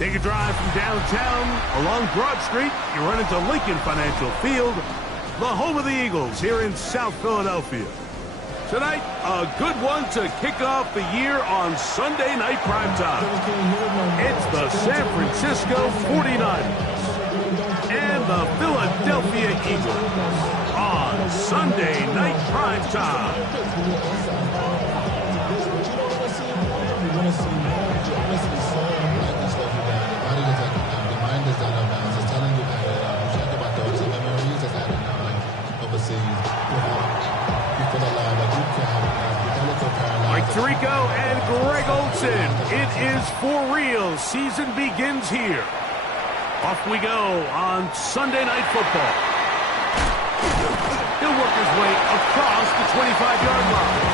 Take a drive from downtown along Broad Street. You run into Lincoln Financial Field, the home of the Eagles here in South Philadelphia. Tonight, a good one to kick off the year on Sunday night primetime. It's the San Francisco 49ers and the Philadelphia Eagles on Sunday night primetime. Mike Tirico and Greg Olsen. It is for real. Season begins here. Off we go on Sunday Night Football. He'll work his way across the 25-yard line.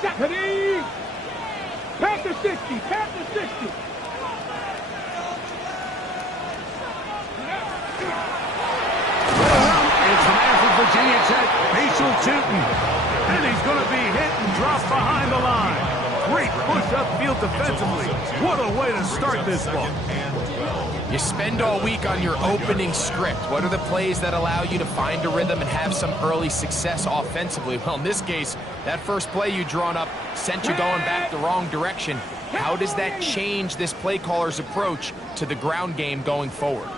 Stephanie! Pass the 60! Pass the 60! It's the man from Virginia Tech, Facial Tootin. And he's going to be hit and dropped behind the line. Great push upfield defensively. What a way to start this ball. You spend all week on your opening script. What are the plays that allow you to find a rhythm and have some early success offensively? Well, in this case, that first play you drawn up sent you going back the wrong direction. How does that change this play caller's approach to the ground game going forward?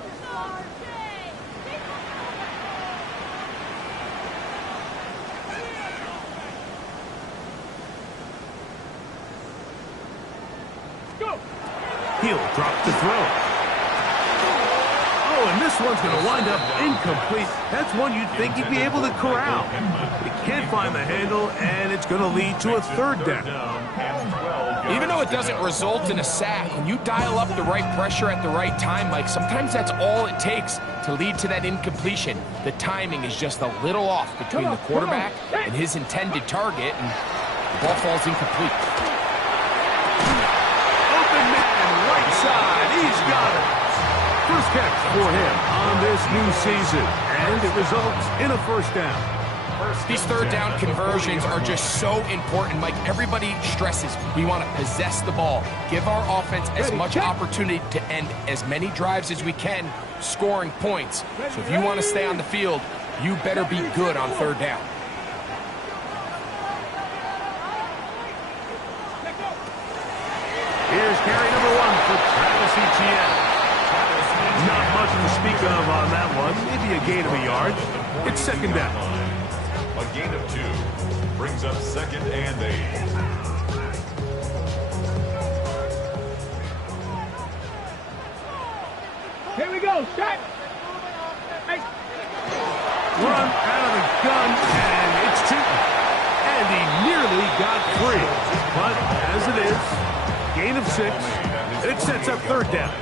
He'll drop the throw. Oh, and this one's going to wind up incomplete. That's one you'd think he'd be able to corral. He can't find the handle, and it's going to lead to a third down. Even though it doesn't result in a sack, when you dial up the right pressure at the right time, Mike, sometimes that's all it takes to lead to that incompletion. The timing is just a little off between the quarterback and his intended target, and the ball falls incomplete. Open man, right side. He's got it. First catch for him on this new season, and it results in a first down. These third down conversions are just so important, Mike. Everybody stresses we want to possess the ball, give our offense as much opportunity to end as many drives as we can, scoring points. So if you want to stay on the field, you better be good on third down. Here's carry number 1 for Travis Etienne. Not much to speak of on that one. Maybe a gain of a yard. It's second down. A gain of 2 brings up second and 8. Here we go, set! Hey. Run out of the gun, and it's Tootin. And he nearly got free. But as it is, gain of 6, it sets up third down.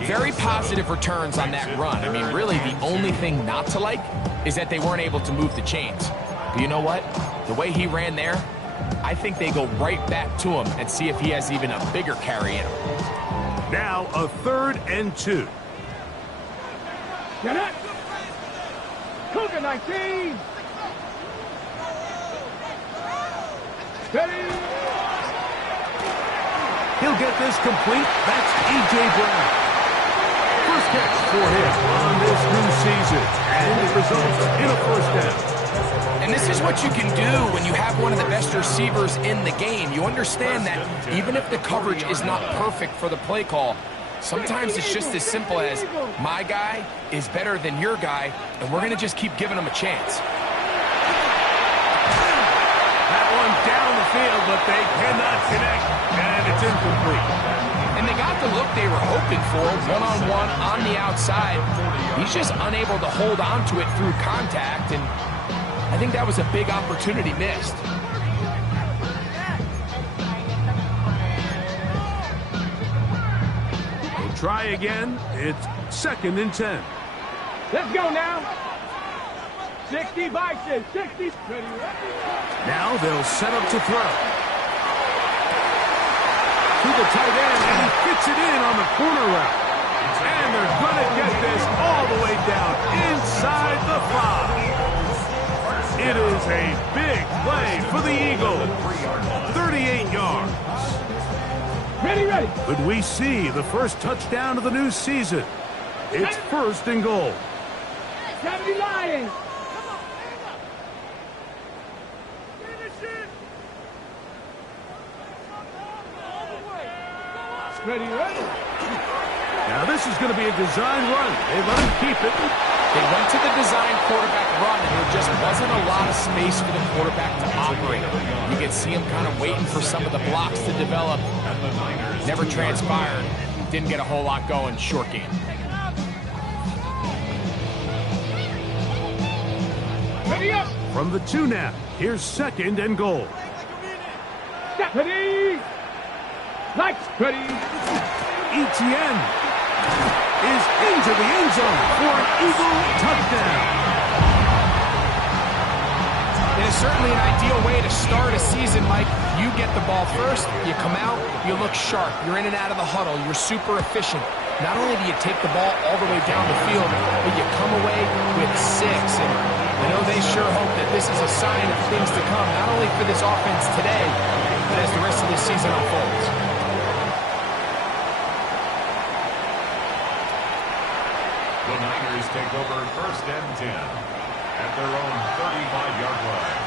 Very positive returns on that run. I mean, really, the only thing not to like is that they weren't able to move the chains. But you know what? The way he ran there, I think they go right back to him and see if he has even a bigger carry in him. Now a 3rd and 2. Get it! Cougar 19! Steady! He'll get this complete. That's E.J. Brown. First catch for him on this new season. And it results in a first down. And this is what you can do when you have one of the best receivers in the game. You understand that even if the coverage is not perfect for the play call, sometimes it's just as simple as my guy is better than your guy, and we're going to just keep giving him a chance. That one down the field, but they cannot connect, and it's incomplete. And they got the look they were hoping for, one-on-one on the outside. He's just unable to hold on to it through contact, and I think that was a big opportunity missed. They'll try again. It's 2nd and 10. Let's go now. 60 Bison, 60. Now they'll set up to throw. to the tight end, and he fits it in on the corner route. And they're going to get this all the way down inside the 5. It is a big play for the Eagles. 38 yards. Ready, ready. Could we see the first touchdown of the new season? It's 1st and goal. 70 Lions. Ready, ready. Now this is going to be a design run. They let him keep it. They went to the design quarterback run, and there just wasn't a lot of space for the quarterback to operate. You can see him kind of waiting for some of the blocks to develop. Never transpired. Didn't get a whole lot going. Short game. Ready up. From the 2 now, here's 2nd and goal. Step ready. Lights ready. Etienne is into the end zone for an Eagle touchdown. It is certainly an ideal way to start a season, Mike. You get the ball first, you come out, you look sharp, you're in and out of the huddle, you're super efficient. Not only do you take the ball all the way down the field, but you come away with 6. And I know they sure hope that this is a sign of things to come, not only for this offense today, but as the rest of this season unfolds. The Niners take over 1st and 10 at their own 35-yard line.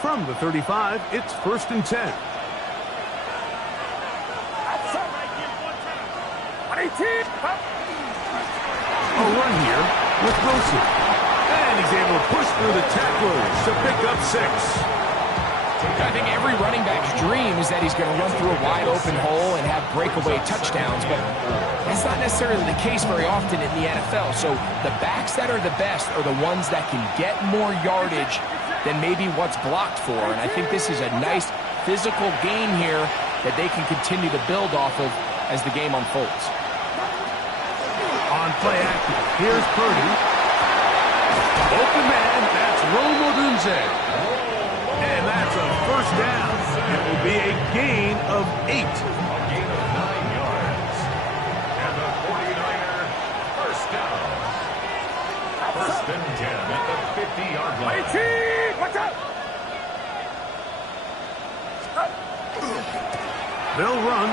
From the 35, it's 1st and 10. A run here with Wilson. And he's able to push through the tacklers to pick up 6. I think every running back's dream is that he's going to run through a wide open hole and have breakaway touchdowns, but that's not necessarily the case very often in the NFL. So the backs that are the best are the ones that can get more yardage than maybe what's blocked for. And I think this is a nice physical gain here that they can continue to build off of as the game unfolds. On play action, here's Purdy. Open man, that's Rome Odunze. And that's a 1st down. It will be a gain of 8. A gain of 9 yards. And the 49er 1st down. 1st and 10 at the 50-yard line. Watch out. They'll run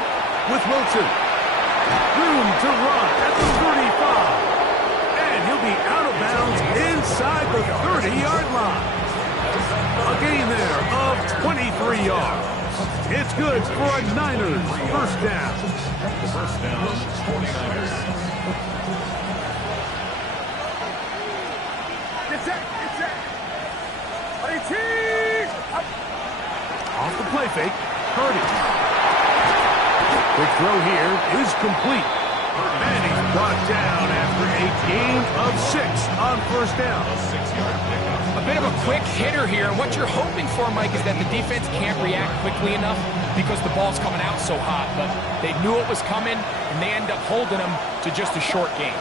with Wilson. Room to run at the 35. And he'll be out of bounds inside the 30-yard line. A gain there of 23 yards. It's good for a Niners 1st down. 1st down, 49ers. Off the play fake, Purdy. Quick throw here is complete. And he's brought down after a gain of 6 on 1st down. A 6-yard pickup. A bit of a quick hitter here. What you're hoping for, Mike, is that the defense can't react quickly enough because the ball's coming out so hot. But they knew it was coming, and they end up holding them to just a short gain.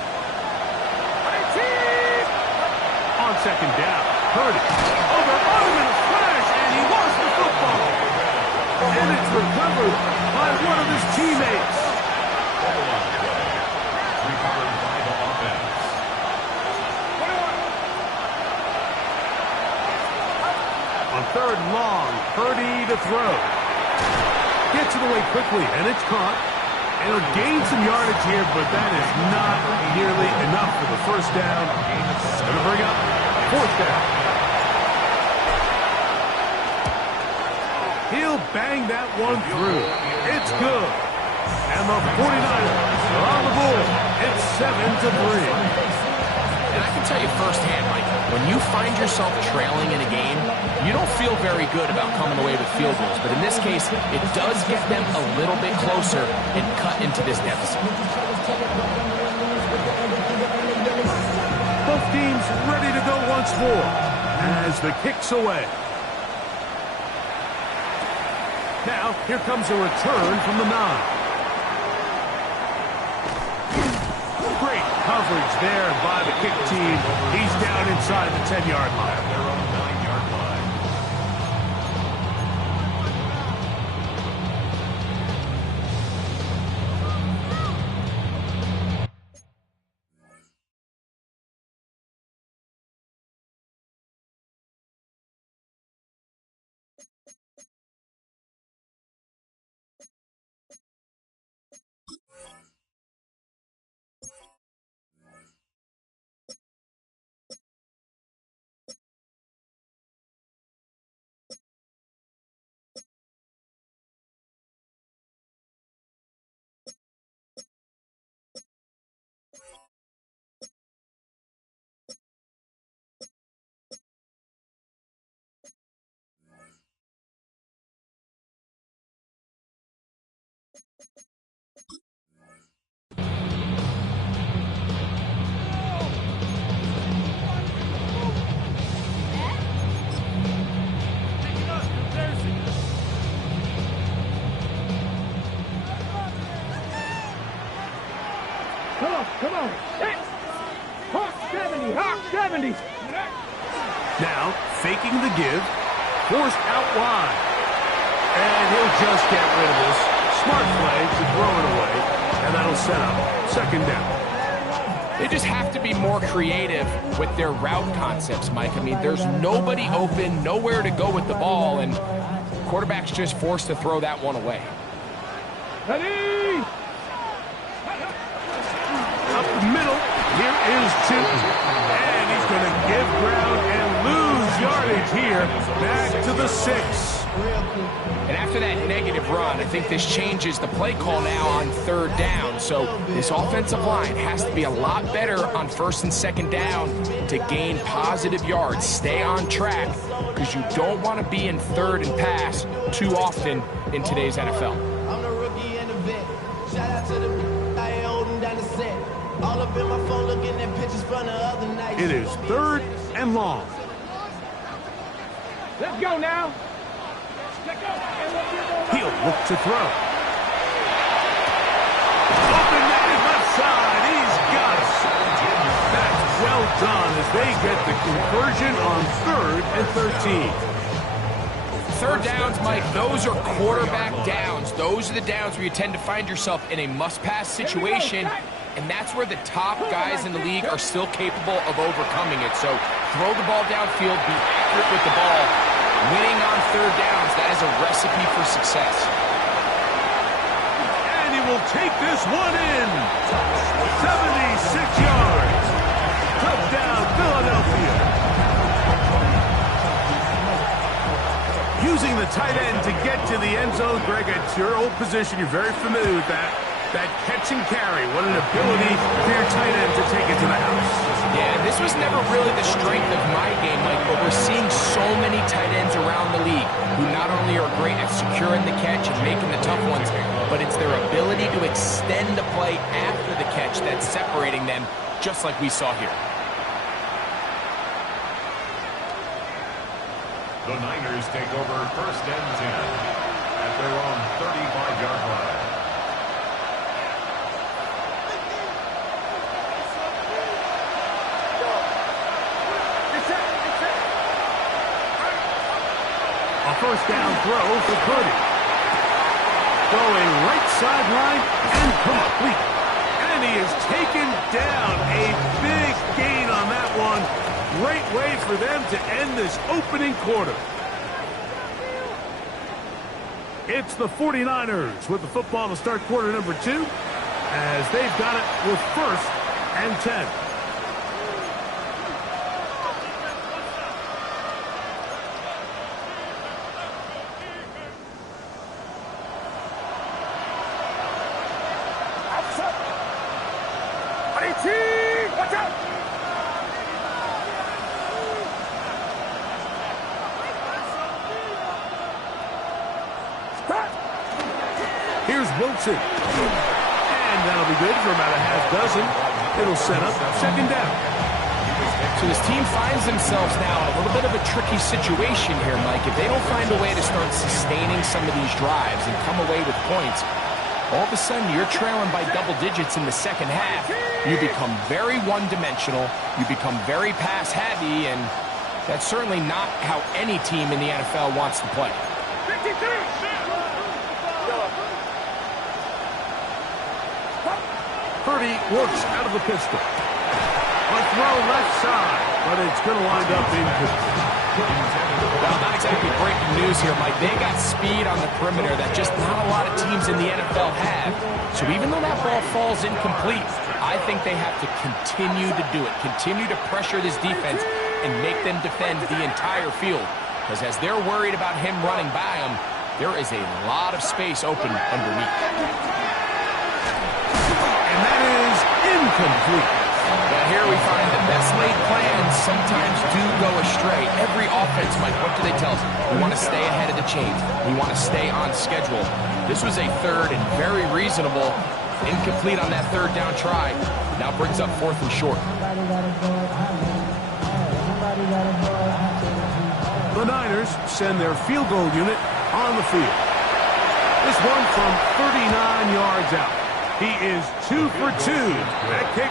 On 2nd down, Purdy. Over him in a flash, and he lost the football. And it's recovered by one of his teammates. Recovered by the offense. On 3rd and long, Purdy to throw. Gets it away quickly, and it's caught. And he'll gain some yardage here, but that is not nearly enough for the 1st down. Going to bring up 4th down. He'll bang that one through. It's good. And the 49ers are on the board. It's 7-3. And I can tell you firsthand, Mike, when you find yourself trailing in a game, you don't feel very good about coming away with field goals. But in this case, it does get them a little bit closer and cut into this deficit. Both teams ready to go once more as the kick's away. Now, here comes a return from the 9. coverage there by the kick team. He's down inside the 10-yard line. Their own 9-yard line. Come on. Hey. Hawk 70, Hawk 70. Now, faking the give, forced out wide. And he'll just get rid of this. Smart play to throw it away, and that'll set up second down. They just have to be more creative with their route concepts, Mike. I mean, there's nobody open, nowhere to go with the ball, and quarterback's just forced to throw that one away. Ready? Up the middle, here is Chilton. And he's going to give ground and lose yardage here. Back to the 6. And after that negative run, I think this changes the play call now on third down. So this offensive line has to be a lot better on first and second down to gain positive yards. Stay on track, because you don't want to be in third and pass too often in today's NFL. I'm the rookie and the vet. Shout out to the I ain't holding down the set. All up in my phone looking at pictures from the other night. It is third and long. Let's go now. He'll look to throw. Open man left side. He's got it. That's well done as they get the conversion on 3rd and 13. Third downs, Mike, those are quarterback downs. Those are the downs where you tend to find yourself in a must-pass situation, and that's where the top guys in the league are still capable of overcoming it. So throw the ball downfield, be accurate with the ball. Winning on third downs, that is a recipe for success. And he will take this one in. 76 yards. Touchdown, Philadelphia. Using the tight end to get to the end zone. Greg, it's your old position. You're very familiar with that. That catch and carry. What an ability for your tight end to take it to the house. Yeah, this was never really the strength of my game, Mike, but we're seeing so many tight ends around the league who not only are great at securing the catch and making the tough ones, but it's their ability to extend the play after the catch that's separating them, just like we saw here. The Niners take over first and 10 at their own 35-yard line. A first down throw for Purdy. Going right sideline and complete. And he is taken down. A big gain on that one. Great way for them to end this opening quarter. It's the 49ers with the football to start quarter number 2, as they've got it with first and 10. Watch out! Here's Wilson. And that'll be good for about a half dozen. It'll set up second down. So this team finds themselves now in a little bit of a tricky situation here, Mike. If they don't find a way to start sustaining some of these drives and come away with points, all of a sudden you're trailing by double digits in the second half. You become very one-dimensional. You become very pass-heavy, and that's certainly not how any team in the NFL wants to play. Purdy works out of the pistol. A throw left side, but it's going to wind up incomplete. Well, not exactly breaking news here, Mike. They got speed on the perimeter that just not a lot of teams in the NFL have. So even though that ball falls incomplete, I think they have to continue to do it, continue to pressure this defense and make them defend the entire field. Because as they're worried about him running by them, there is a lot of space open underneath. And that is incomplete. But here we find the best laid plans sometimes do go astray. Every offense, Mike, what do they tell us? We want to stay ahead of the chains. We want to stay on schedule. This was a third and very reasonable. Incomplete on that third down try. Now brings up fourth and short. The Niners send their field goal unit on the field. This one from 39 yards out. He is 2 for 2. That kick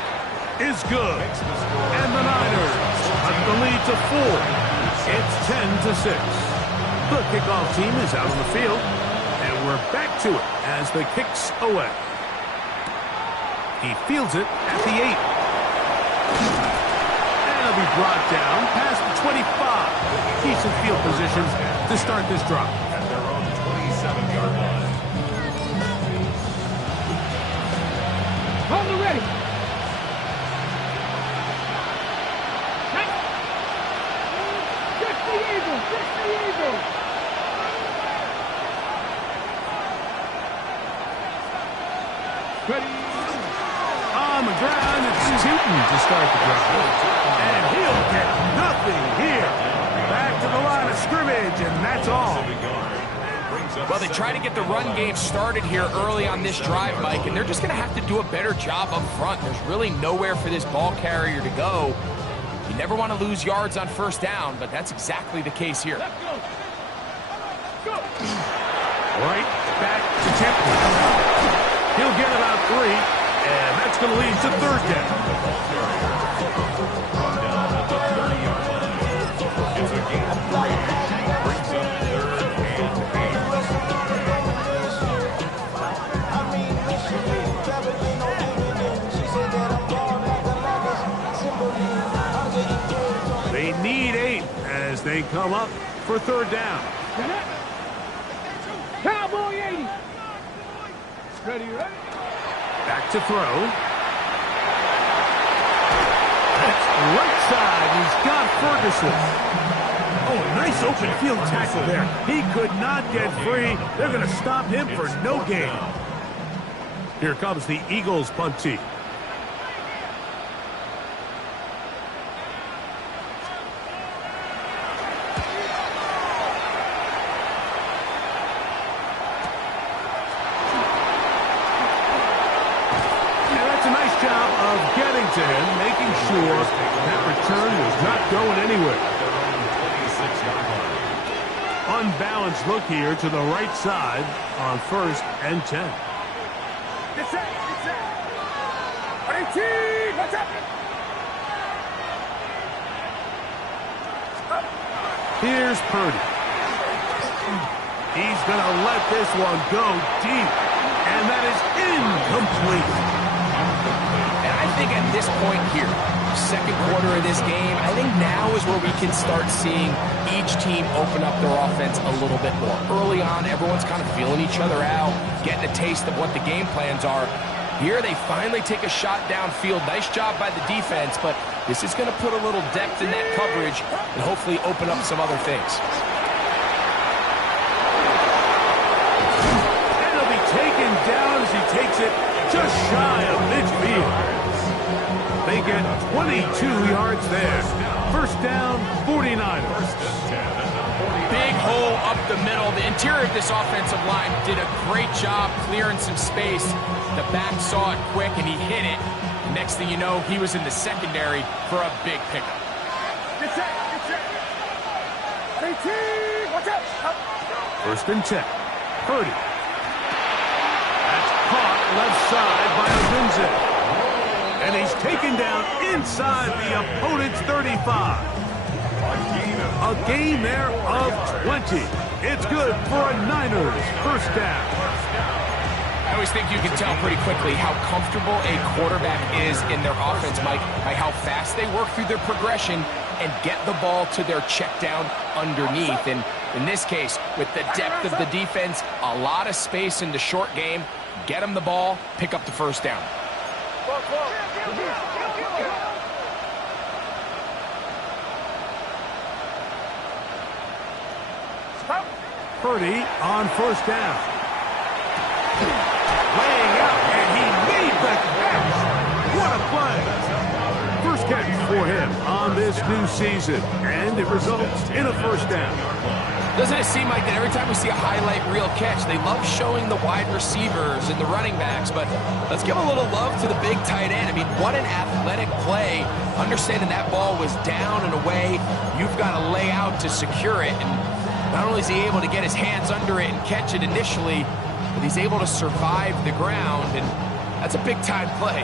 is good. And the Niners cut the lead to 4. It's 10-6. The kickoff team is out on the field, and we're back to it as the kick's away. He fields it at the 8. And he'll be brought down past the 25. Decent field position to start this drive. At their own 27-yard line. Hold it ready. Just the Eagles. Just the Eagles. Ready. On the ground, it's Tootin to start the drive. And he'll get nothing here. Back to the line of scrimmage, and that's all. Well, they try to get the run game started here early on this drive, Mike, and they're just going to have to do a better job up front. There's really nowhere for this ball carrier to go. You never want to lose yards on first down, but that's exactly the case here. Let's go. Go. Right back to Temple. He'll get about 3, and that's going to lead to third down. Brought down at the 30-yard line. It's a gain of 3. Brings up third and 8. They need 8 as they come up for third down. Cowboy 80. Ready, ready. Back to throw. That's right side. He's got Ferguson. Oh, nice open field tackle there. He could not get free. They're going to stop him for no gain. Here comes the Eagles punt team. Job of getting to him, making sure that return was not going anywhere. Unbalanced look here to the right side on 1st and 10. Get set, get set. 18, what's up? Here's Purdy. He's going to let this one go deep, and that is incomplete. I think at this point here, second quarter of this game, I think now is where we can start seeing each team open up their offense a little bit more. Early on, everyone's kind of feeling each other out, getting a taste of what the game plans are. Here, they finally take a shot downfield. Nice job by the defense, but this is going to put a little depth in that coverage and hopefully open up some other things. And he'll be taken down as he takes it just shy of midfield. They get 22 yards there. First down, 49ers. Big hole up the middle. The interior of this offensive line did a great job clearing some space. The back saw it quick, and he hit it. The next thing you know, he was in the secondary for a big pickup. Get set, get set. 18, watch out. 1st and 10. Purdy. That's left side by Odunze. And he's taken down inside the opponent's 35. A gain there of 20. It's good for a Niners first down. I always think you can tell pretty quickly how comfortable a quarterback is in their offense, Mike, by how fast they work through their progression and get the ball to their check down underneath. And in this case, with the depth of the defense, a lot of space in the short game, get them the ball, pick up the first down. Purdy on first down. Laying out, and he made the catch. What a play. First catch for him on this new season, and it results in a first down. Doesn't it seem like that every time we see a highlight reel catch, they love showing the wide receivers and the running backs, but let's give a little love to the big tight end. I mean, what an athletic play. Understanding that ball was down and away, you've got to lay out to secure it, and not only is he able to get his hands under it and catch it initially, but he's able to survive the ground, and that's a big-time play.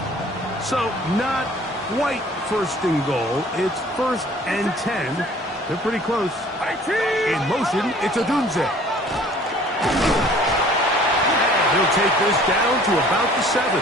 So not quite first and goal. It's 1st and 10. They're pretty close. In motion, it's Odunze. And he'll take this down to about the 7.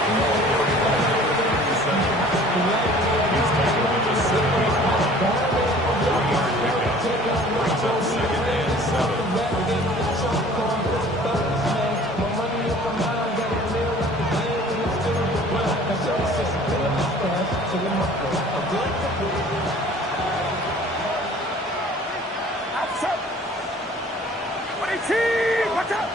Watch out!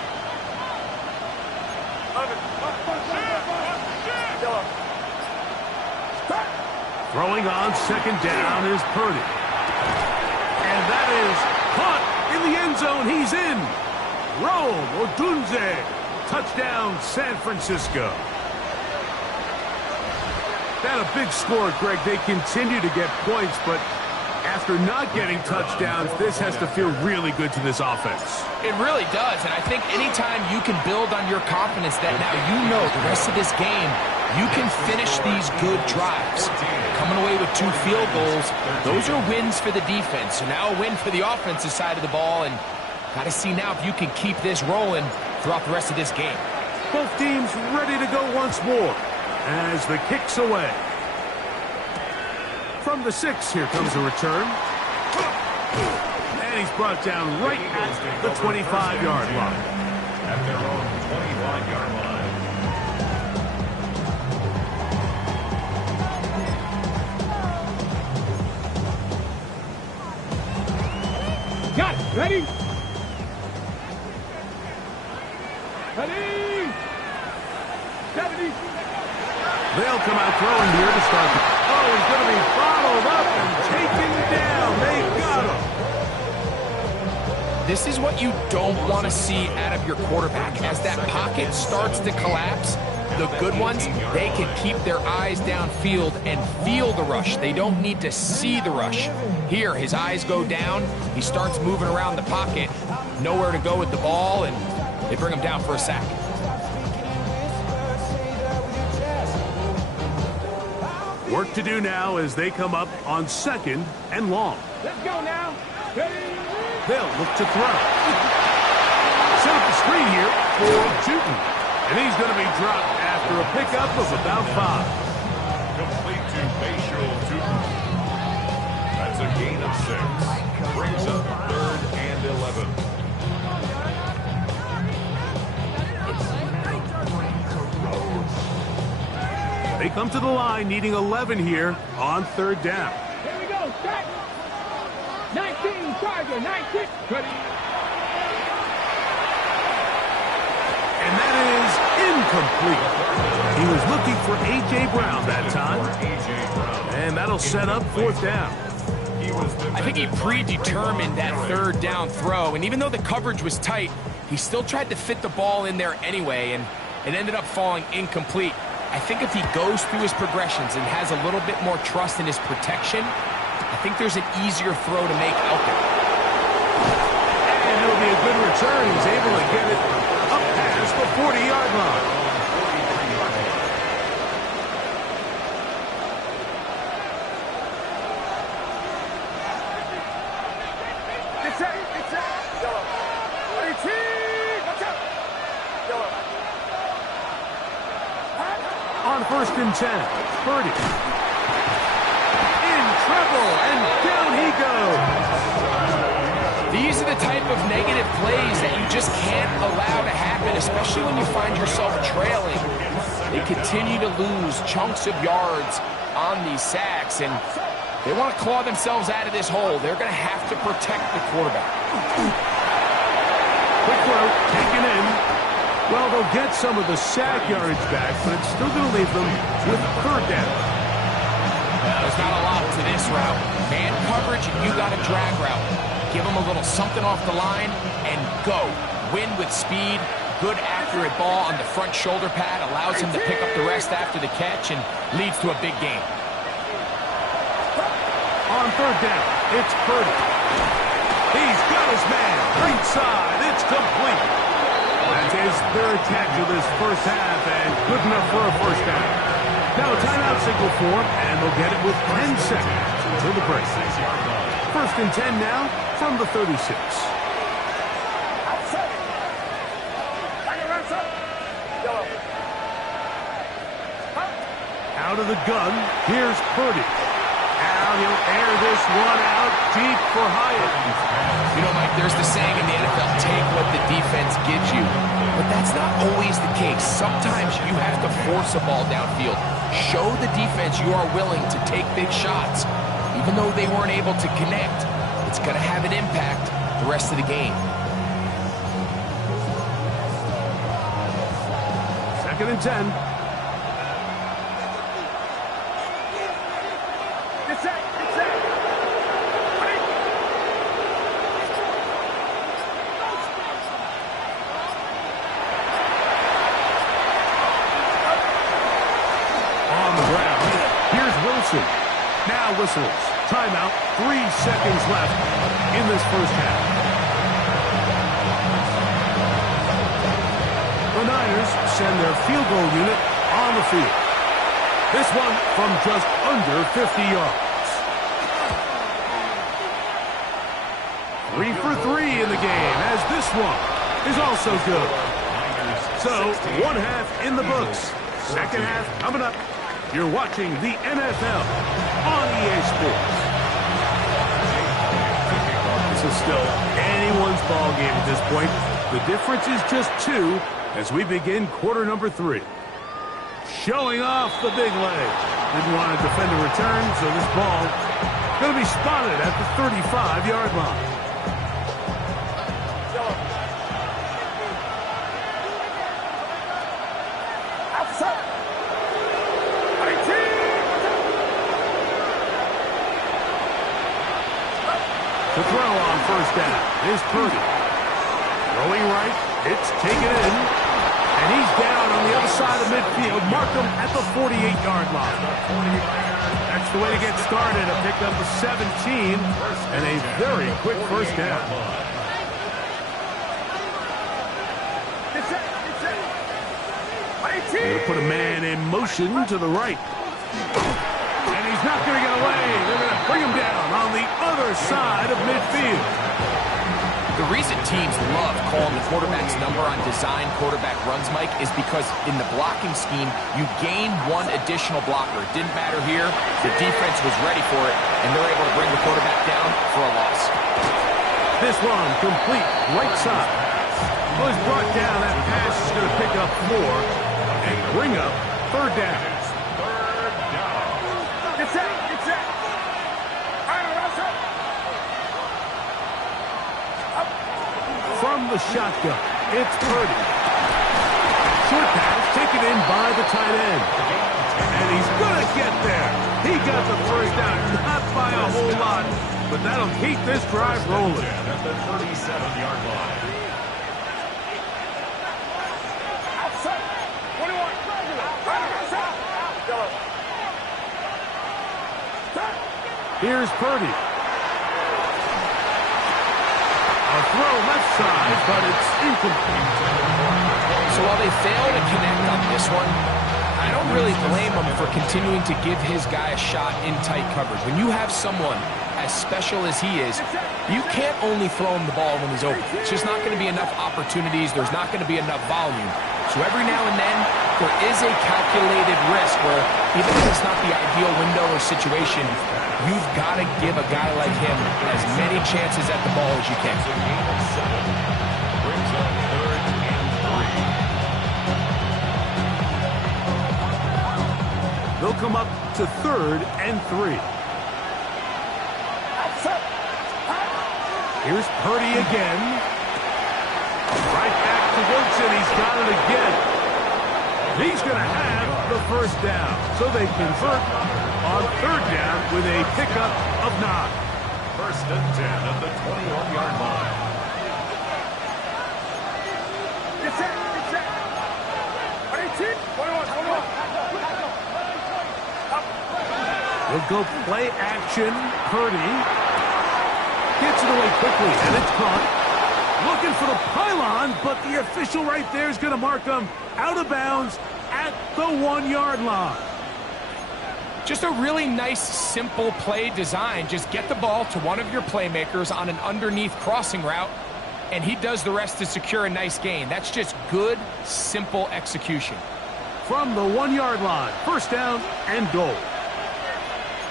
Throwing on second down is Purdy. And that is caught in the end zone. He's in. Rome Odunze. Touchdown, San Francisco. That a big score, Greg. They continue to get points, but after not getting touchdowns, this has to feel really good to this offense. It really does, and I think anytime you can build on your confidence that now you know the rest of this game, you can finish these good drives. Coming away with 2 field goals, those are wins for the defense. So now a win for the offensive side of the ball, and got to see now if you can keep this rolling throughout the rest of this game. Both teams ready to go once more as the kick's away. From the 6, here comes a return. And he's brought down right at the 25-yard line. At their own 25-yard line. Got it. Ready? Ready? 70. They'll come out throwing here to start. Oh, he's going to be bottled up and taken down. They got him. This is what you don't want to see out of your quarterback. As that pocket starts to collapse, the good ones, they can keep their eyes downfield and feel the rush. They don't need to see the rush. Here, his eyes go down. He starts moving around the pocket. Nowhere to go with the ball, and they bring him down for a sack. Work to do now as they come up on 2nd and long. Let's go now. Ready? They'll look to throw. Set up the screen here for Newton. And he's going to be dropped after a pickup of about 5. Complete to Bayshore Newton. That's a gain of 6. Brings up 3rd and 11. They come to the line needing 11 here on 3rd down. Here we go. Start. 19, Charger. 19. Ready? And that is incomplete. He was looking for A.J. Brown that time. And that'll set up 4th down. I think he predetermined that 3rd down throw, and even though the coverage was tight, he still tried to fit the ball in there anyway, and it ended up falling incomplete. I think if he goes through his progressions and has a little bit more trust in his protection, I think there's an easier throw to make out there. And it'll be a good return. He's able to get it up past the 40-yard line. It's set. Yellow. 18. Watch out. Yellow. On 1st and 10, Purdy. In trouble, and down he goes. These are the type of negative plays that you just can't allow to happen, especially when you find yourself trailing. They continue to lose chunks of yards on these sacks, and they want to claw themselves out of this hole. They're going to have to protect the quarterback. Quick throw, taken in. Well, they'll get some of the sack yardage back, but it's still going to leave them with 3rd down. There's not a lot to this route. Man coverage, you got a drag route. Give them a little something off the line and go. Win with speed. Good accurate ball on the front shoulder pad. Allows him to pick up the rest after the catch and leads to a big game. On 3rd down, it's Purdy. He's got his man. Right side. It's complete. That's his 3rd catch of this first half, and good enough for a first down. Now a timeout signal for him, and they'll get it with 10 seconds until the break. 1st and 10 now from the 36. Out of the gun, here's Purdy. Now he'll air this one out deep for Hyatt. You know, Mike, there's the saying in the NFL, take what the defense gives you. But that's not always the case. Sometimes you have to force a ball downfield. Show the defense you are willing to take big shots. Even though they weren't able to connect, it's going to have an impact the rest of the game. 2nd and 10. Now whistles. Timeout. 3 seconds left in this first half. The Niners send their field goal unit on the field. This one from just under 50 yards. 3 for 3 in the game, as this one is also good. So, 1 half in the books. 2nd half coming up. You're watching the NFL on EA Sports. This is still anyone's ball game at this point. The difference is just 2 as we begin quarter number 3. Showing off the big leg. Didn't want to defend a return, so this ball going to be spotted at the 35-yard line. To throw on 1st down is Purdy. Throwing right, it's taken in. And he's down on the other side of midfield. Mark him at the 48-yard line. That's the way to get started. A pick up of 17 and a very quick first down. They're going to put a man in motion to the right. And he's not going to get away. They're going to bring him down on the other side of midfield. The reason teams love calling the quarterback's number on design quarterback runs, Mike, is because in the blocking scheme, you gain 1 additional blocker. It didn't matter here. The defense was ready for it, and they're able to bring the quarterback down for a loss. This one complete right side. Was brought down. That pass is going to pick up 4 and bring up 3rd down. Get set. From the shotgun, it's Purdy. Short pass taken in by the tight end. And he's going to get there. He got the first down, not by a whole lot, but that'll keep this drive rolling. At the 37-yard line. Outside. 21. Here's Purdy. A throw left side, but it's incomplete. So while they fail to connect on this one, I don't really blame him for continuing to give his guy a shot in tight coverage. When you have someone as special as he is, you can't only throw him the ball when he's open. It's just not going to be enough opportunities. There's not going to be enough volume. So every now and then, there is a calculated risk where even if it's not the ideal window or situation, you've got to give a guy like him as many chances at the ball as you can. Brings up 3rd and 3. They'll come up to 3rd and 3. Here's Purdy again. Right back to Wilson. He's got it again. He's going to have the first down. So they convert on 3rd down with a pickup of 9. 1st and 10 at the 21-yard line. Get set. Get set. 18. 21. He'll go play action. Purdy gets it away quickly, and it's caught. Looking for the pylon, but the official right there is going to mark him out of bounds at the 1-yard line. Just a really nice, simple play design. Just get the ball to one of your playmakers on an underneath crossing route, and he does the rest to secure a nice gain. That's just good, simple execution. From the 1-yard line, 1st down and goal.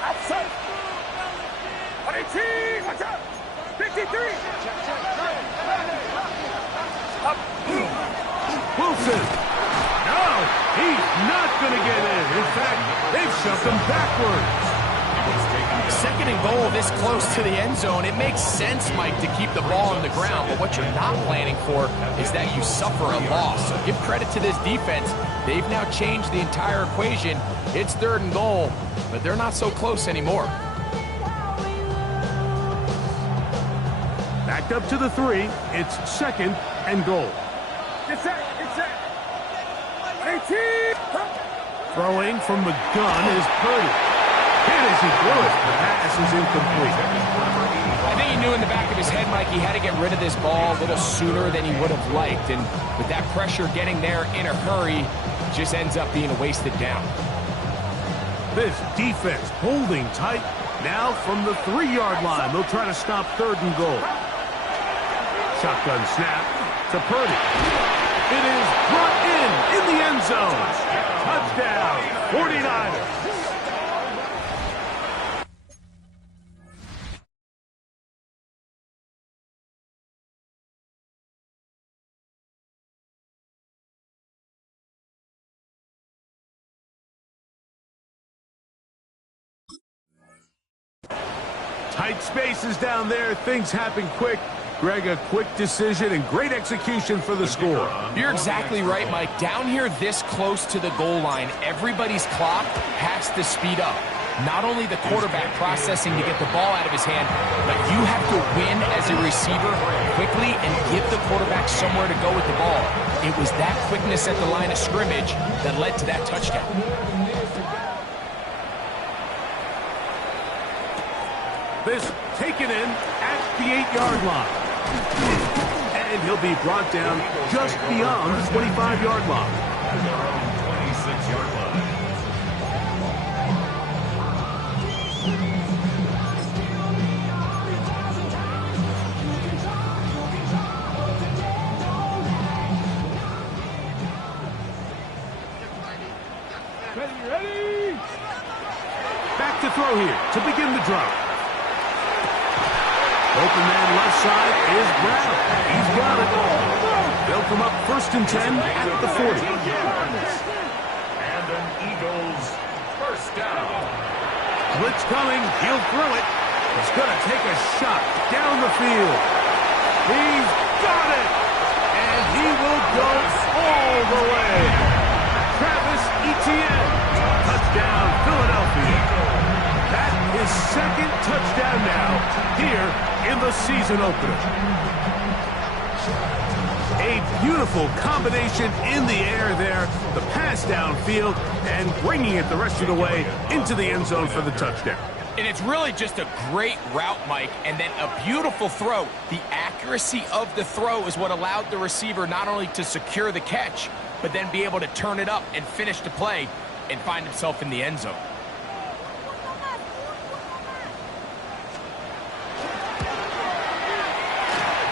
Outside. 18. Watch out. 53. Wilson. No, he's not going to get in. In fact, they've shoved him backwards. 2nd and goal this close to the end zone. It makes sense, Mike, to keep the ball on the ground, but what you're not planning for is that you suffer a loss. So give credit to this defense. They've now changed the entire equation. It's 3rd and goal, but they're not so close anymore. Backed up to the 3. It's 2nd and goal. Get set. Get set. 18. Throwing from the gun is Purdy. Hit as he threw it. The pass is incomplete. I think he knew in the back of his head, Mike, he had to get rid of this ball a little sooner than he would have liked. And with that pressure getting there in a hurry, it just ends up being a wasted down. This defense holding tight. Now from the 3-yard line, they'll try to stop 3rd and goal. Shotgun snap to Purdy. It is brought in the end zone. Touchdown, 49ers. Tight spaces down there. Things happen quick. Greg, a quick decision and great execution for the score. You're exactly right, Mike. Down here this close to the goal line, everybody's clock has to speed up. Not only the quarterback processing to get the ball out of his hand, but you have to win as a receiver quickly and give the quarterback somewhere to go with the ball. It was that quickness at the line of scrimmage that led to that touchdown. This taken in at the 8-yard line. And he'll be brought down just beyond the 25-yard line. At their own 26-yard line. Ready. Back to throw here to begin the drive. Open man left side is Brown. He's got it. They'll come up 1st and 10 at the 40. And an Eagles 1st down. Blitz coming. He'll throw it. He's going to take a shot down the field. He's got it. And he will go all the way. Travis Etienne. Touchdown, Philadelphia. That is 2nd touchdown now here in the season opener. A beautiful combination in the air there. The pass downfield and bringing it the rest of the way into the end zone for the touchdown. And it's really just a great route, Mike, and then a beautiful throw. The accuracy of the throw is what allowed the receiver not only to secure the catch, but then be able to turn it up and finish the play and find himself in the end zone.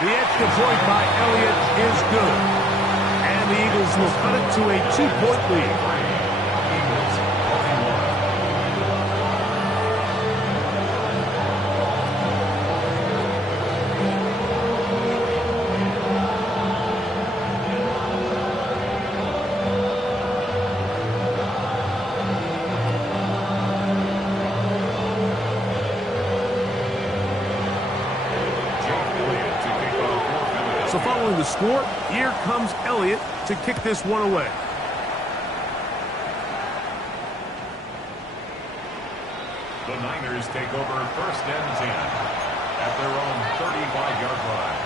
The extra point by Elliott is good. And the Eagles will cut it to a 2-point lead. Eagles up 1. So following the score, here comes Elliott to kick this one away. The Niners take over 1st and 10 at their own 35-yard line.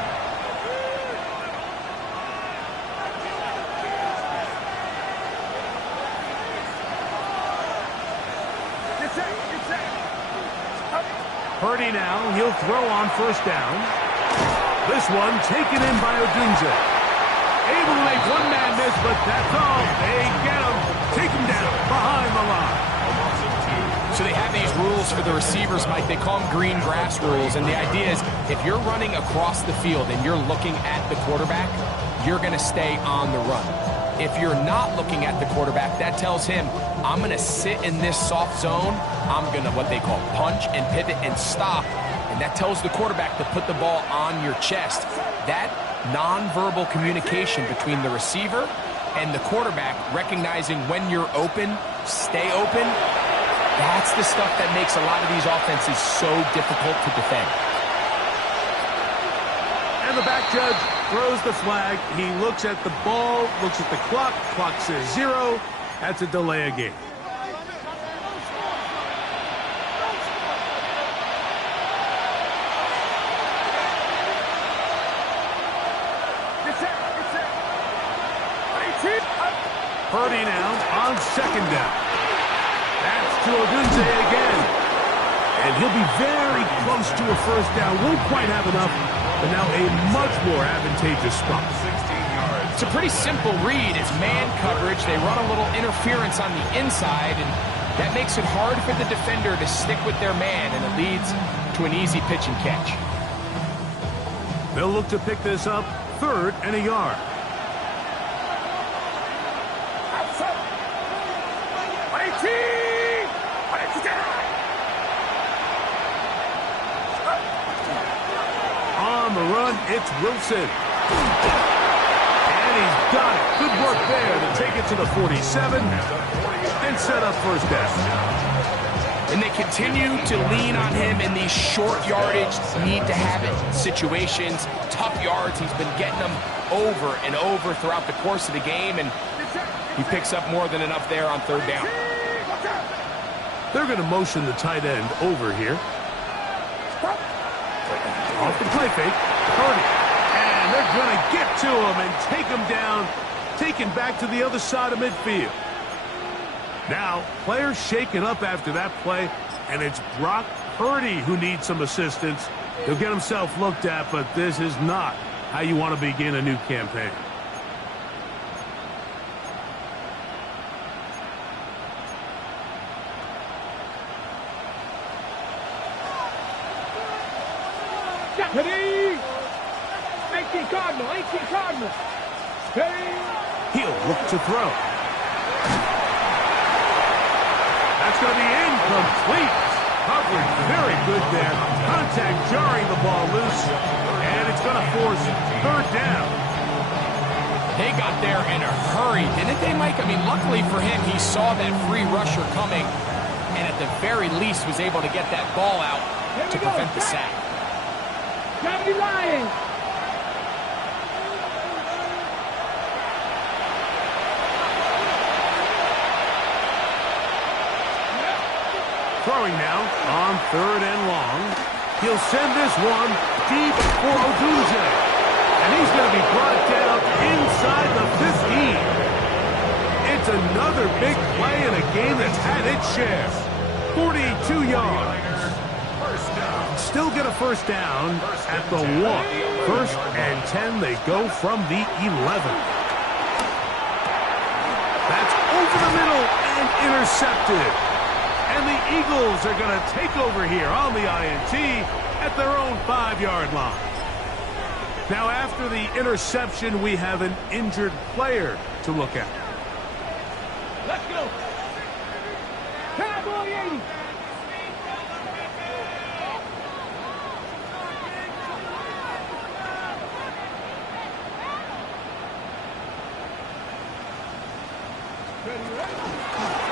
Purdy now, he'll throw on 1st down. This one taken in by Odunze. Able to make one man miss, but that's all. They get him. Take him down behind the line. So they have these rules for the receivers, Mike. They call them green grass rules. And the idea is if you're running across the field and you're looking at the quarterback, you're going to stay on the run. If you're not looking at the quarterback, that tells him, I'm going to sit in this soft zone. I'm going to what they call punch and pivot and stop. And that tells the quarterback to put the ball on your chest. That nonverbal communication between the receiver and the quarterback, recognizing when you're open, stay open, that's the stuff that makes a lot of these offenses so difficult to defend. And the back judge throws the flag. He looks at the ball, looks at the clock. Clock says 0. That's a delay of game. Purdy now on 2nd down. That's to Odunze again. And he'll be very close to a 1st down. Won't quite have enough, but now a much more advantageous spot. 16 yards. It's a pretty simple read. It's man coverage. They run a little interference on the inside, and that makes it hard for the defender to stick with their man, and it leads to an easy pitch and catch. They'll look to pick this up 3rd and a yard. On the run, it's Wilson. And he's got it. Good work there to take it to the 47 and set up 1st down. And they continue to lean on him in these short yardage, need-to-have-it situations, tough yards. He's been getting them over and over throughout the course of the game, and he picks up more than enough there on 3rd down. They're going to motion the tight end over here. Off the play fake, Purdy. And they're going to get to him and take him down, taken back to the other side of midfield. Now, players shaken up after that play, and it's Brock Purdy who needs some assistance. He'll get himself looked at, but this is not how you want to begin a new campaign. Steady! 18 Cardinal, 18 Cardinal. Steady! He'll look to throw. That's going to be incomplete. Coverage very good there. Contact jarring the ball loose. And it's going to force 3rd down. They got there in a hurry, didn't they, Mike? I mean, luckily for him, he saw that free rusher coming, and at the very least was able to get that ball out to prevent the sack. Gravity Lions! Throwing now on 3rd and long. He'll send this one deep for Odunze. And he's going to be brought down inside the 15. It's another big play in a game that's had its share. 42 yards. Still get a 1st down at the 1. 1st and 10, they go from the 11. That's over the middle and intercepted. And the Eagles are going to take over here on the INT at their own 5-yard line. Now, after the interception, we have an injured player to look at. Let's go. Cowboy 80.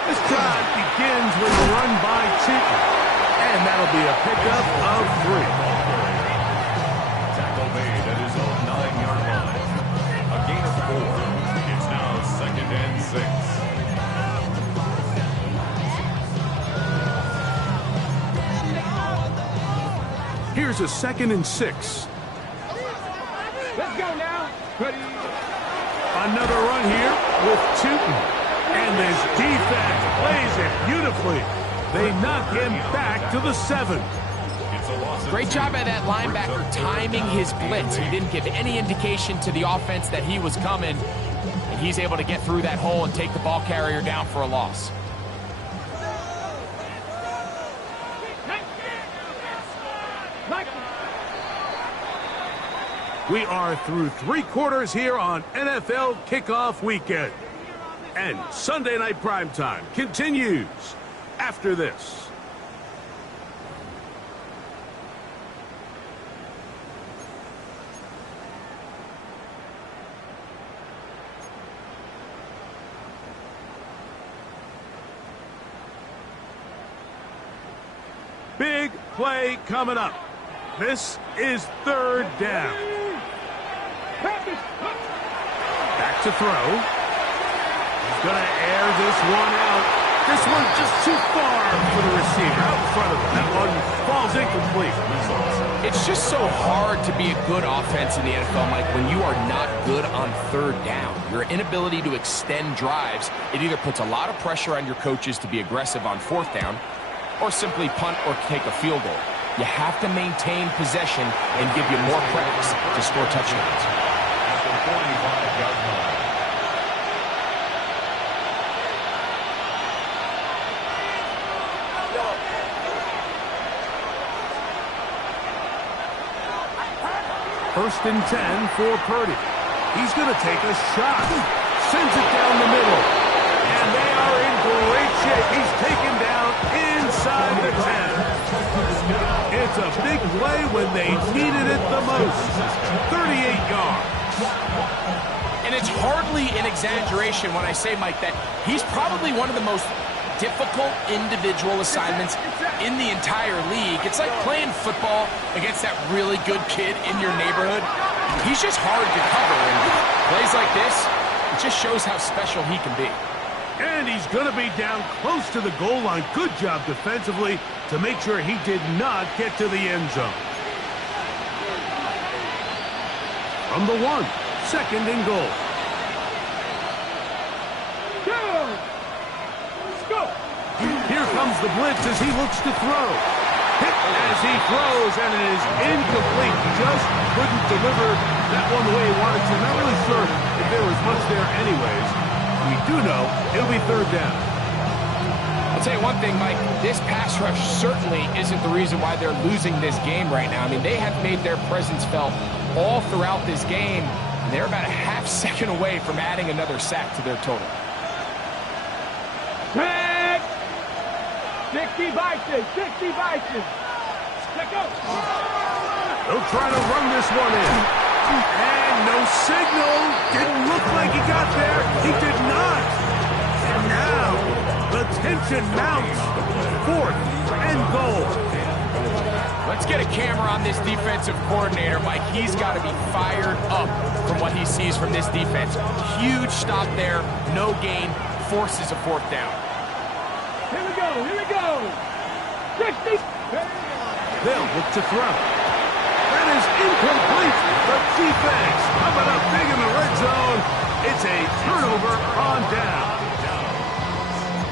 This drive begins with a run by Cheaton. And that'll be a pickup of 3. Tackle made at his own 9-yard line. A gain of 4. It's now 2nd and 6. Here's a 2nd and 6. Let's go now. Ready. Another run here with Cheaton. And this defense plays it beautifully. They knock him back to the 7. Great job by that linebacker timing his blitz. He didn't give any indication to the offense that he was coming. And he's able to get through that hole and take the ball carrier down for a loss. We are through 3 quarters here on NFL Kickoff Weekend. And Sunday Night Primetime continues after this. Big play coming up. This is 3rd down. Back to throw. Gonna air this one out. This one's just too far for the receiver. Out in front of him. That one falls incomplete. It's just so hard to be a good offense in the NFL, Mike, when you are not good on 3rd down. Your inability to extend drives, it either puts a lot of pressure on your coaches to be aggressive on 4th down, or simply punt or take a field goal. You have to maintain possession and give you more practice to score touchdowns. At the 45-yard line. First and 10 for Purdy. He's going to take a shot. Sends it down the middle. And they are in great shape. He's taken down inside the 10. It's a big play when they needed it the most. 38 yards. And it's hardly an exaggeration when I say, Mike, that he's probably one of the most difficult individual assignments in the entire league. It's like playing football against that really good kid in your neighborhood. He's just hard to cover, and plays like this, it just shows how special he can be. And he's going to be down close to the goal line. Good job defensively to make sure he did not get to the end zone. From the 1, 2nd and goal. Here comes the blitz as he looks to throw. Hit as he throws, and it is incomplete. Just couldn't deliver that one the way he wanted to. Not really sure if there was much there anyways. We do know it'll be 3rd down. I'll tell you one thing, Mike. This pass rush certainly isn't the reason why they're losing this game right now. I mean, they have made their presence felt all throughout this game. And they're about a half second away from adding another sack to their total. 60 Vikings, 60 Vikings. Let's go. They'll try to run this one in. And no signal. Didn't look like he got there. He did not. And now the tension mounts. 4th and goal. Let's get a camera on this defensive coordinator, Mike. He's got to be fired up from what he sees from this defense. Huge stop there, no gain, forces a 4th down. Here we go, here we go. 60. They'll look to throw. That is incomplete. The defense coming up big in the red zone. It's a turnover on down.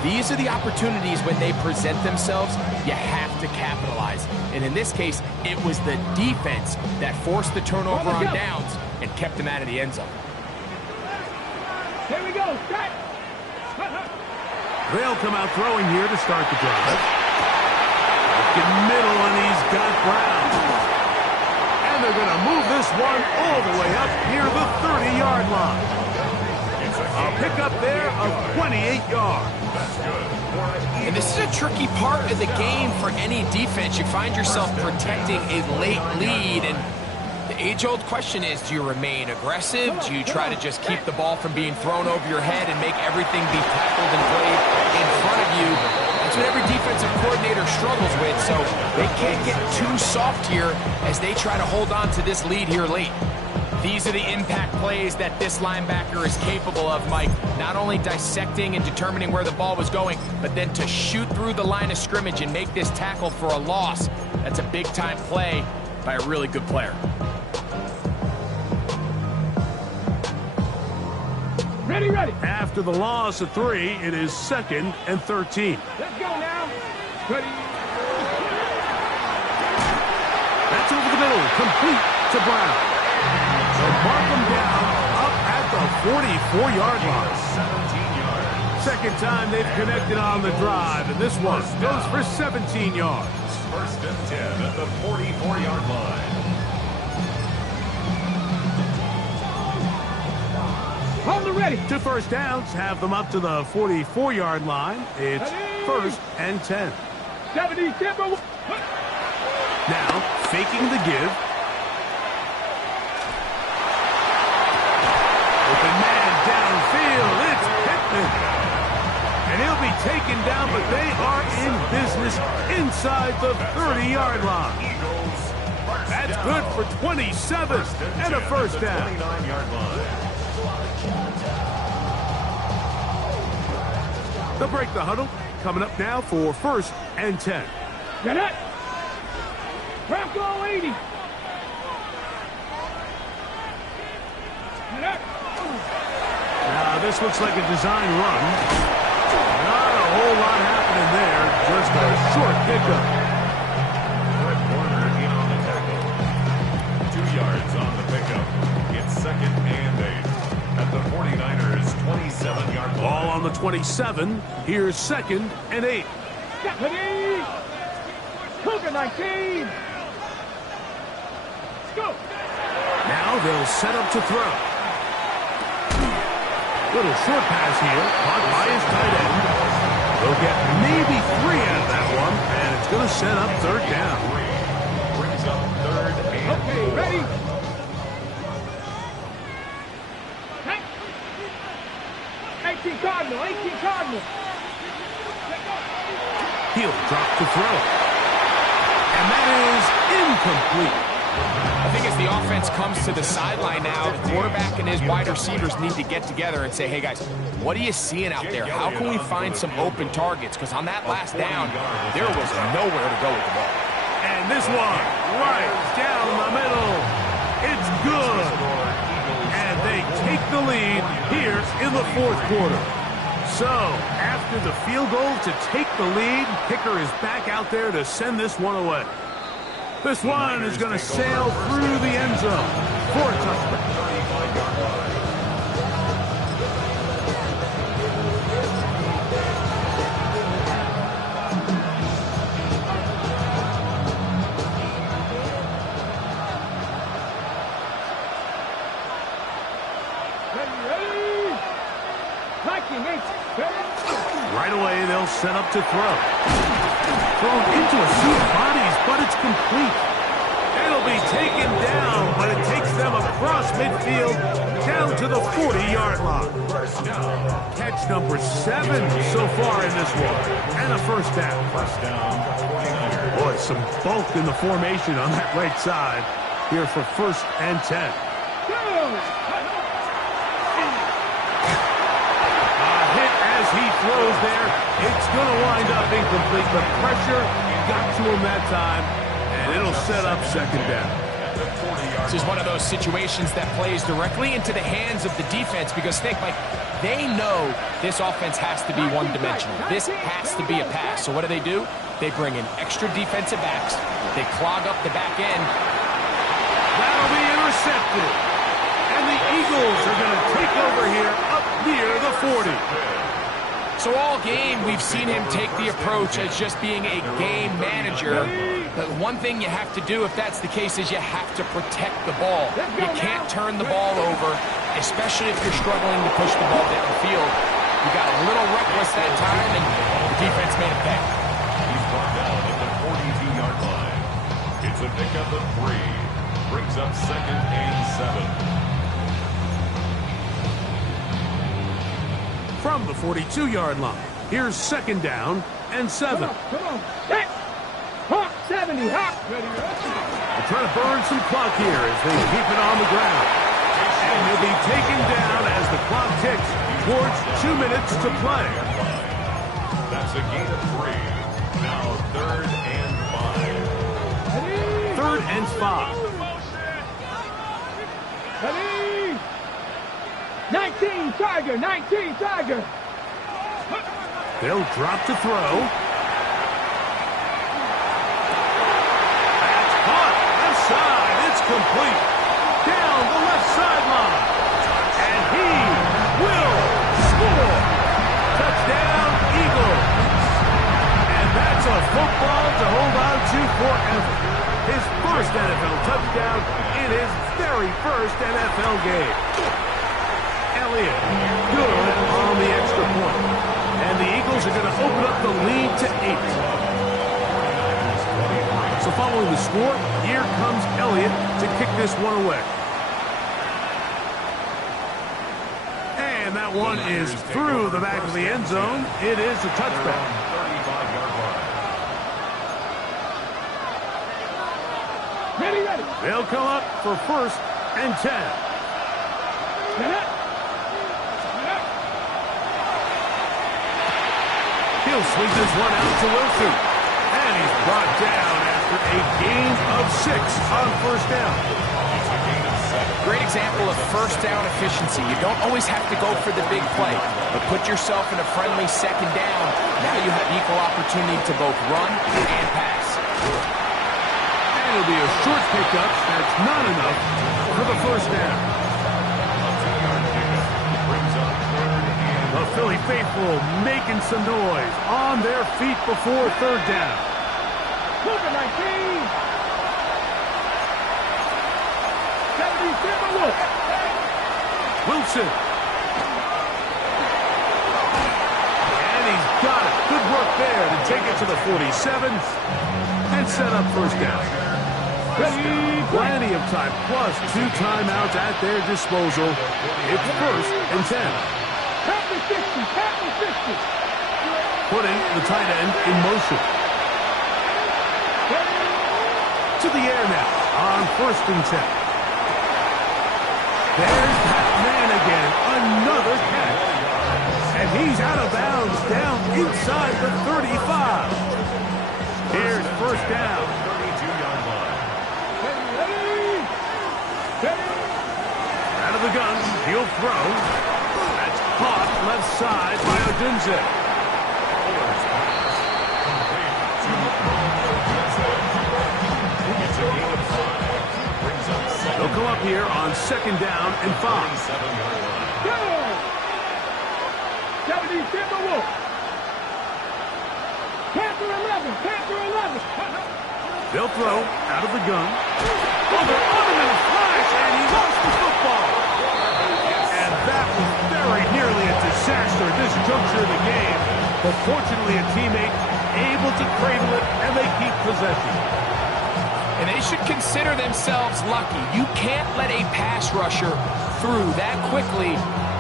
These are the opportunities when they present themselves, you have to capitalize. And in this case, it was the defense that forced the turnover on downs and kept them out of the end zone. Here we go, set. They'll come out throwing here to start the drive. Look in middle, and he's got Brown. And they're going to move this one one all the way up near the 30-yard line. A pickup there of 28 yards. And this is a tricky part of the game for any defense. You find yourself protecting a late lead, and the age-old question is, do you remain aggressive? Do you try to just keep the ball from being thrown over your head and make everything be tackled and played in front of you? That's what every defensive coordinator struggles with, so they can't get too soft here as they try to hold on to this lead here late. These are the impact plays that this linebacker is capable of, Mike. Not only dissecting and determining where the ball was going, but then to shoot through the line of scrimmage and make this tackle for a loss. That's a big-time play by a really good player. Ready, ready. After the loss of 3, it is 2nd and 13. Let's go now. Ready. That's over the middle, complete to Brown. They'll mark him down up at the 44-yard line. 17 yards. Second time they've connected on the drive, and this one goes for 17 yards. 1st and 10 at the 44-yard line. Hold it ready. 2 first downs have them up to the 44-yard line. It's 1st and 10. 70, tempo. Now, faking the give. Open man downfield. It's Pittman. And he'll be taken down, but they are in business inside the 30-yard line. That's good for 27 and a 1st down. 29-yard line. They'll break the huddle. Coming up now for 1st and 10. Get it. Bronco 80. Get it. Now, this looks like a design run. Not a whole lot happening there. Just a short pickup. Fred Warner in on the tackle. 2 yards on the pickup. It's 2nd and 8 at the 49ers' 27-yard line. Ball on the 27. Here's 2nd and 8. Ready. Cougar 19. Let's go. Now they'll set up to throw. Little short pass here, caught by his tight end. They'll get maybe 3 out of that one, and it's going to set up 3rd down. Brings up 3rd and Okay, ready. 18 Cardinal, 18 Cardinal. He'll drop to throw. And that is incomplete. I think as the offense comes to the sideline now, the quarterback and his wide receivers need to get together and say, hey, guys, what are you seeing out there? How can we find some open targets? Because on that last down, there was nowhere to go with the ball. And this one, right down the middle. It's good. And they take the lead here in the 4th quarter. So, after the field goal to take the lead, kicker is back out there to send this one away. This one is going to sail through the end zone for a touchdown. Ready. Viking 8. Right away, they'll set up to throw. Thrown into a sea of bodies, but it's complete. It'll be taken down, but it takes them across midfield down to the 40-yard line. Catch number 7 so far in this one, and a 1st down. 1st down, 49ers. Boy, some bulk in the formation on that right side here for 1st and 10. He throws there. It's going to wind up incomplete. The pressure got to him that time, and it'll set up 2nd down. This is one of those situations that plays directly into the hands of the defense because, think, Mike, they know this offense has to be one-dimensional. This has to be a pass. So what do? They bring in extra defensive backs. They clog up the back end. That'll be intercepted. And the Eagles are going to take over here up near the 40. So all game, we've seen him take the approach as just being a game manager. But one thing you have to do if that's the case is you have to protect the ball. You can't turn the ball over, especially if you're struggling to push the ball downfield. You got a little reckless that time, and the defense made a pay. He's brought down at the 42-yard line. It's a pickup of 3. Brings up 2nd and 7. From the 42-yard line, here's 2nd down and 7. Come on. Hey. Hawk 70, Hawk. They're trying to burn some clock here as they keep it on the ground. And he'll be taken down as the clock ticks towards 2 minutes to play. That's a gain of 3. Now 3rd and 5. 3rd and 5. Ready? 19 Tiger, 19 Tiger. They'll drop to throw. That's caught. Left side. It's complete. Down the left sideline. And he will score. Touchdown, Eagles. And that's a football to hold on to forever. His first NFL touchdown in his very first NFL game. Elliott, good on the extra point. And the Eagles are going to open up the lead to 8. So following the score, here comes Elliott to kick this one away. And that one is through the back of the end zone. It is a touchback. 35-yard line. Ready. They'll come up for 1st and 10. He'll swing this one out to Wilson. And he's brought down after a gain of 6 on 1st down. Great example of first down efficiency. You don't always have to go for the big play, but put yourself in a friendly 2nd down. Now you have equal opportunity to both run and pass. And it'll be a short pickup. That's not enough for the 1st down. The Philly faithful making some noise on their feet before 3rd down. Moving 19. 70 Timberwolf. Wilson. And he's got it. Good work there to take it to the 47 and set up 1st down. Plenty of time, plus 2 timeouts at their disposal. It's 1st and 10. Happy 50. Putting the tight end in motion. To the air now on 1st and 10. There's that man again. Another catch. And he's out of bounds down inside the 35. Here's 1st down. 32-yard line. Out of the gun. He'll throw. That's caught left side by Odunze. They'll come up here on 2nd down and 5. 70 Timberwolf. Panther 11. They'll throw out of the gun. Oh, they're on him in a flash, and he lost the football. And that was very nearly a disaster at this juncture of the game. But fortunately, a teammate able to cradle it, and they keep possession. And they should consider themselves lucky. You can't let a pass rusher through that quickly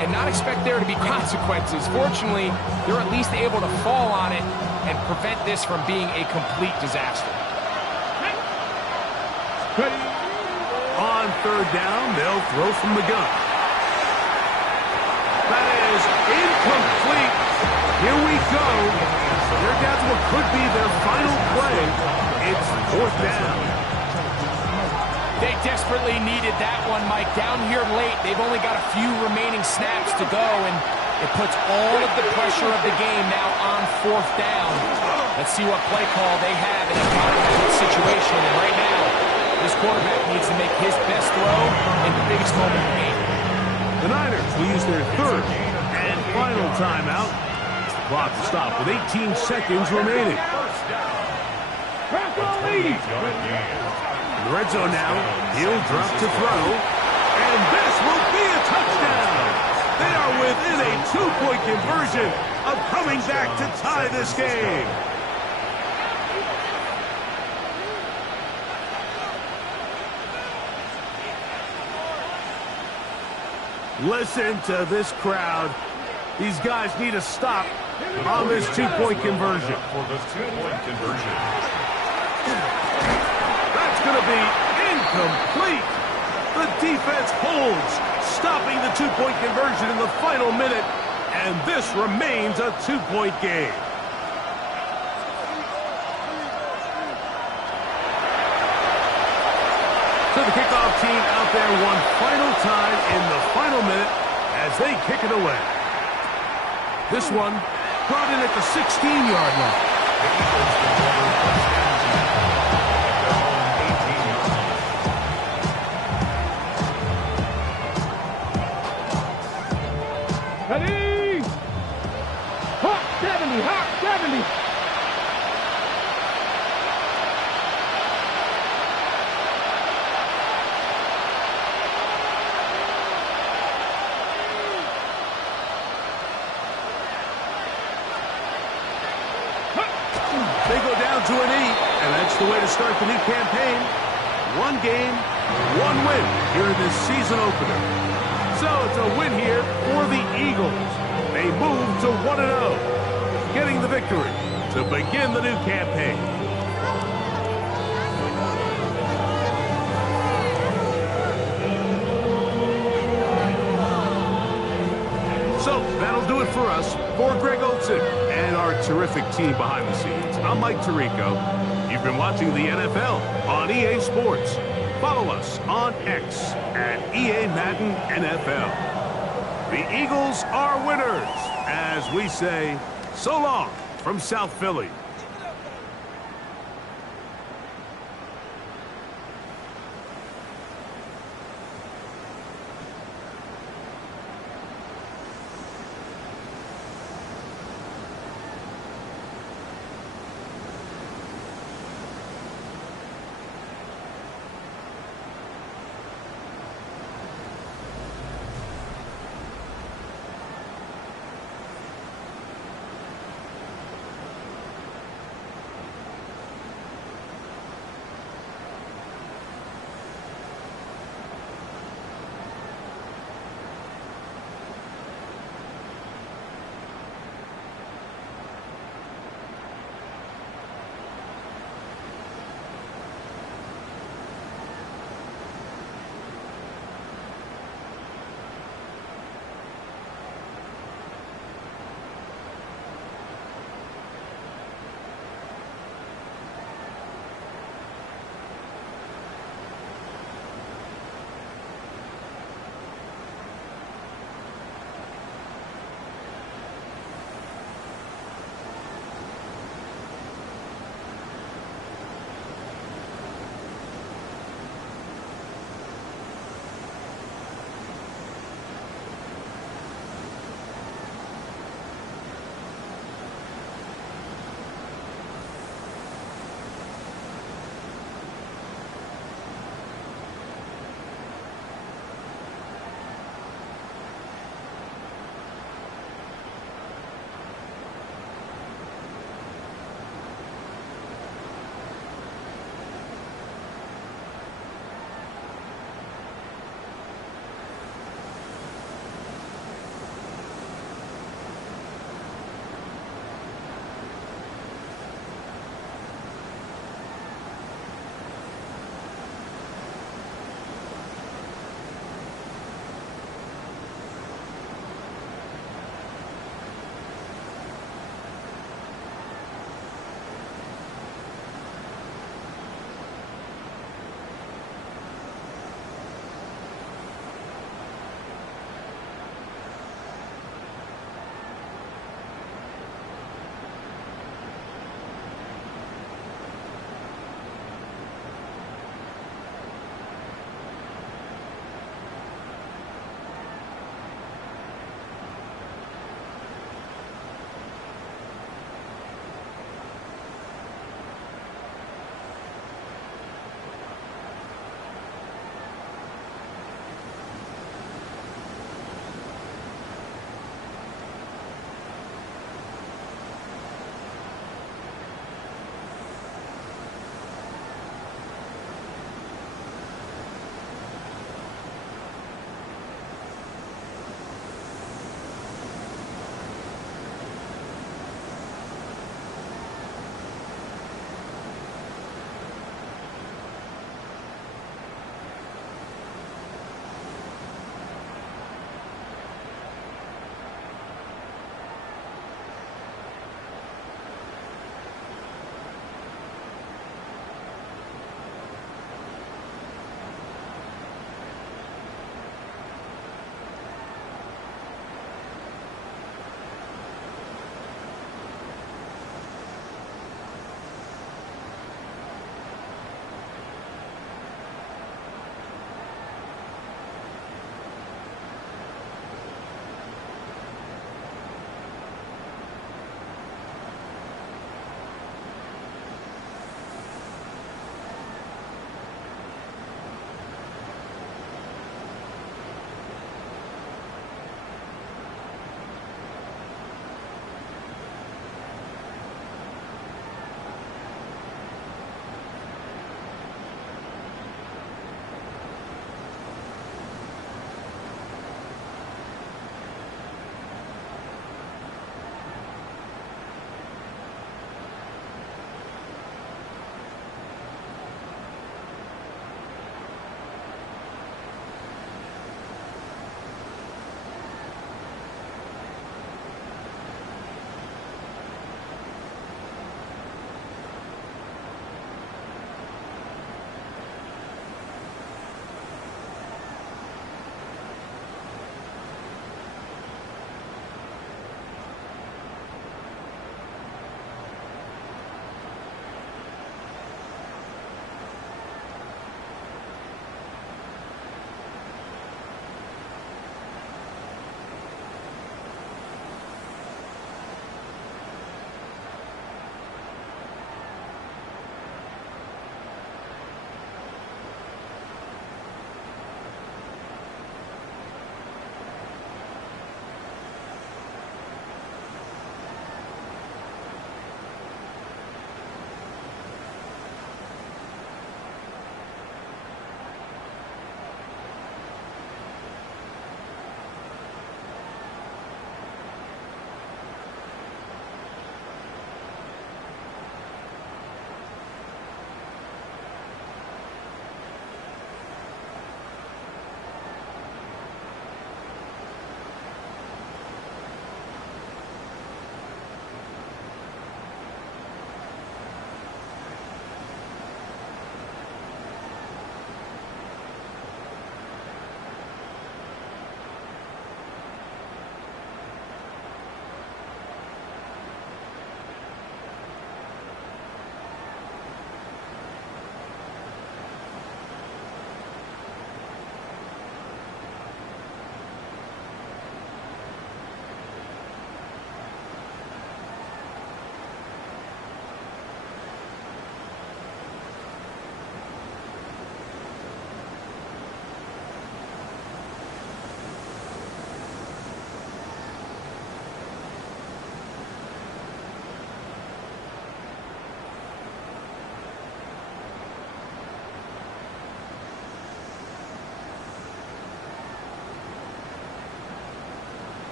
and not expect there to be consequences. Fortunately, they're at least able to fall on it and prevent this from being a complete disaster. On 3rd down, they'll throw from the gun. That is incomplete. Here we go. They're down to what could be their final play. It's 4th down. They desperately needed that one, Mike. Down here late, they've only got a few remaining snaps to go, and it puts all of the pressure of the game now on 4th down. Let's see what play call they have in a counter situation. And right now, this quarterback needs to make his best throw in the biggest moment of the game. The Niners will use their 3rd and final timeout. clock to stop with 18 seconds remaining. lead. In the red zone now, he'll drop to throw, and this will be a touchdown. They are within a 2-point conversion of coming back to tie this game. Listen to this crowd. These guys need a stop on this 2-point conversion. For the 2-point conversion. That's going to be incomplete. The defense holds, stopping the 2-point conversion in the final minute, and this remains a 2-point game. So the kickoff team out there one final time in the final minute as they kick it away. This one brought in at the 16-yard line. Ready? Hawk 70, Hawk 70. They go down to an 8, and that's the way to start the new campaign. One game, one win here in this season opener. So it's a win here for the Eagles. They move to 1-0, getting the victory to begin the new campaign. So that'll do it for us. For Greg Olson and our terrific team behind the scenes, I'm Mike Tirico. You've been watching the NFL on EA Sports. Follow us on X at EA Madden NFL. The Eagles are winners, as we say, so long from South Philly.